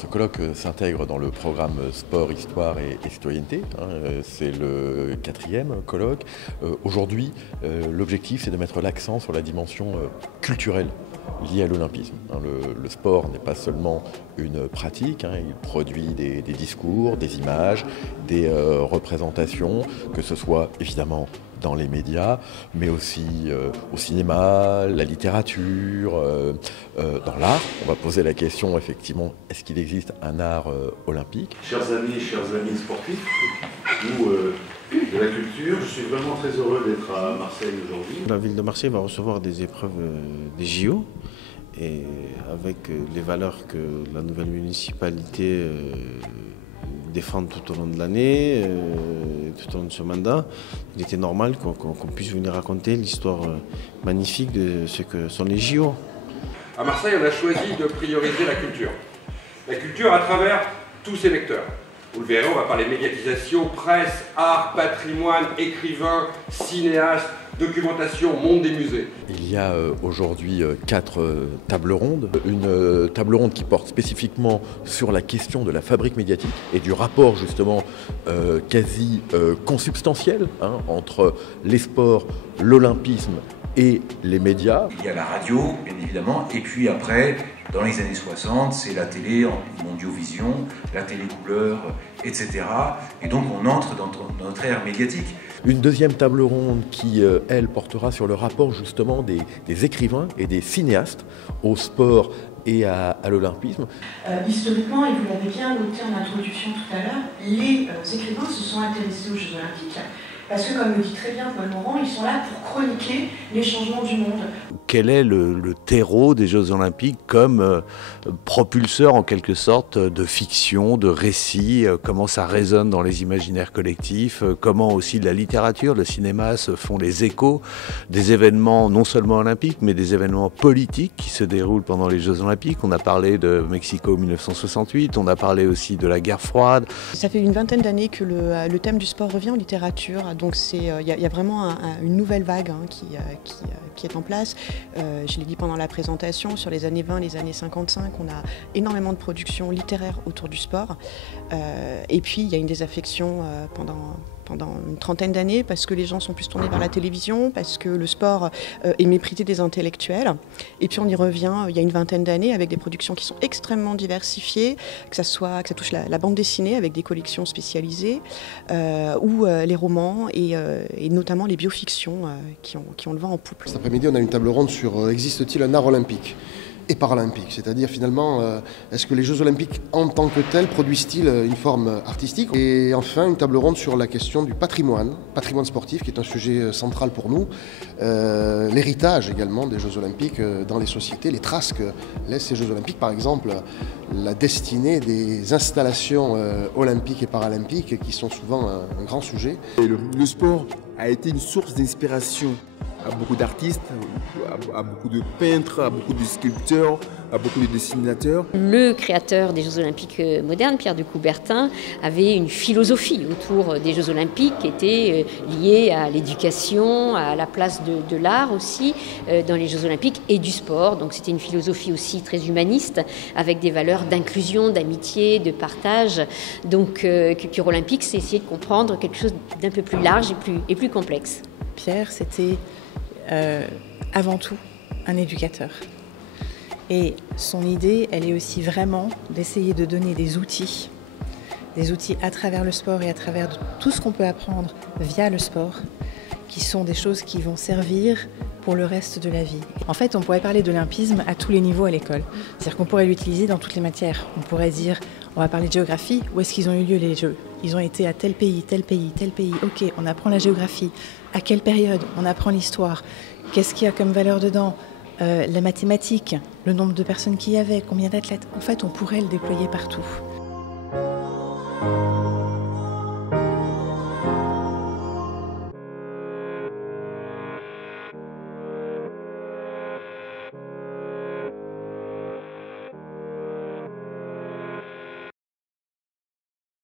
Ce colloque s'intègre dans le programme Sport, Histoire et Citoyenneté. C'est le 4e colloque. Aujourd'hui, l'objectif, c'est de mettre l'accent sur la dimension culturelle liée à l'olympisme. Le sport n'est pas seulement une pratique, il produit des discours, des images, des représentations, que ce soit évidemment dans les médias, mais aussi au cinéma, la littérature, dans l'art. On va poser la question, effectivement, est-ce qu'il existe un art olympique ? Chers amis sportifs, ou de la culture, je suis vraiment très heureux d'être à Marseille aujourd'hui. La ville de Marseille va recevoir des épreuves des JO, et avec les valeurs que la nouvelle municipalité défendre tout au long de l'année, tout au long de ce mandat, il était normal qu'on puisse venir raconter l'histoire magnifique de ce que sont les JO. À Marseille, on a choisi de prioriser la culture. La culture à travers tous ses vecteurs. Vous le verrez, on va parler médiatisation, presse, art, patrimoine, écrivains, cinéastes, documentation, monde des musées. Il y a aujourd'hui 4 tables rondes. Une table ronde qui porte spécifiquement sur la question de la fabrique médiatique et du rapport justement quasi consubstantiel entre les sports, l'olympisme et les médias. Il y a la radio, bien évidemment, et puis après, dans les années 60, c'est la télé en mondiovision, la télé couleur, etc. Et donc on entre dans notre ère médiatique. Une deuxième table ronde qui, elle, portera sur le rapport justement des écrivains et des cinéastes au sport et à l'olympisme. Historiquement, et vous l'avez bien noté en introduction tout à l'heure, les écrivains se sont intéressés aux Jeux Olympiques. Parce que, comme le dit très bien Paul Morand, ils sont là pour chroniquer les changements du monde. Quel est le terreau des Jeux Olympiques comme propulseur en quelque sorte de fiction, de récit, comment ça résonne dans les imaginaires collectifs, comment aussi la littérature, le cinéma se font les échos des événements non seulement olympiques mais des événements politiques qui se déroulent pendant les Jeux Olympiques. On a parlé de Mexico 1968, on a parlé aussi de la guerre froide. Ça fait une vingtaine d'années que le thème du sport revient en littérature. Donc il y a vraiment une nouvelle vague qui est en place. Je l'ai dit pendant la présentation, sur les années 20, les années 55, on a énormément de productions littéraires autour du sport. Et puis il y a une désaffection pendant une trentaine d'années parce que les gens sont plus tournés vers la télévision, parce que le sport est méprisé des intellectuels. Et puis on y revient il y a une vingtaine d'années avec des productions qui sont extrêmement diversifiées, que ça touche la bande dessinée avec des collections spécialisées, ou les romans et notamment les biofictions qui ont le vent en poupe. Cet après-midi, on a une table ronde sur existe-t-il un art olympique et paralympique, c'est-à-dire finalement, est-ce que les Jeux Olympiques en tant que tels produisent-ils une forme artistique? Et enfin, une table ronde sur la question du patrimoine sportif, qui est un sujet central pour nous, l'héritage également des Jeux Olympiques dans les sociétés, les traces que laissent ces Jeux Olympiques, par exemple la destinée des installations olympiques et paralympiques, qui sont souvent un grand sujet. Et le sport a été une source d'inspiration à beaucoup d'artistes, à beaucoup de peintres, à beaucoup de sculpteurs, à beaucoup de dessinateurs. Le créateur des Jeux Olympiques modernes, Pierre de Coubertin, avait une philosophie autour des Jeux Olympiques qui était liée à l'éducation, à la place de l'art aussi dans les Jeux Olympiques et du sport. Donc c'était une philosophie aussi très humaniste avec des valeurs d'inclusion, d'amitié, de partage. Donc culture olympique, c'est essayer de comprendre quelque chose d'un peu plus large et plus complexe. Pierre, c'était avant tout un éducateur. Et son idée, elle est aussi vraiment d'essayer de donner des outils à travers le sport et à travers tout ce qu'on peut apprendre via le sport, qui sont des choses qui vont servir pour le reste de la vie. En fait, on pourrait parler d'olympisme à tous les niveaux à l'école. C'est-à-dire qu'on pourrait l'utiliser dans toutes les matières. On pourrait dire, on va parler de géographie, où est-ce qu'ils ont eu lieu les Jeux? Ils ont été à tel pays, tel pays, tel pays. Ok, on apprend la géographie. À quelle période? On apprend l'histoire. Qu'est-ce qu'il y a comme valeur dedans? La mathématique, le nombre de personnes qu'il y avait, combien d'athlètes. En fait, on pourrait le déployer partout.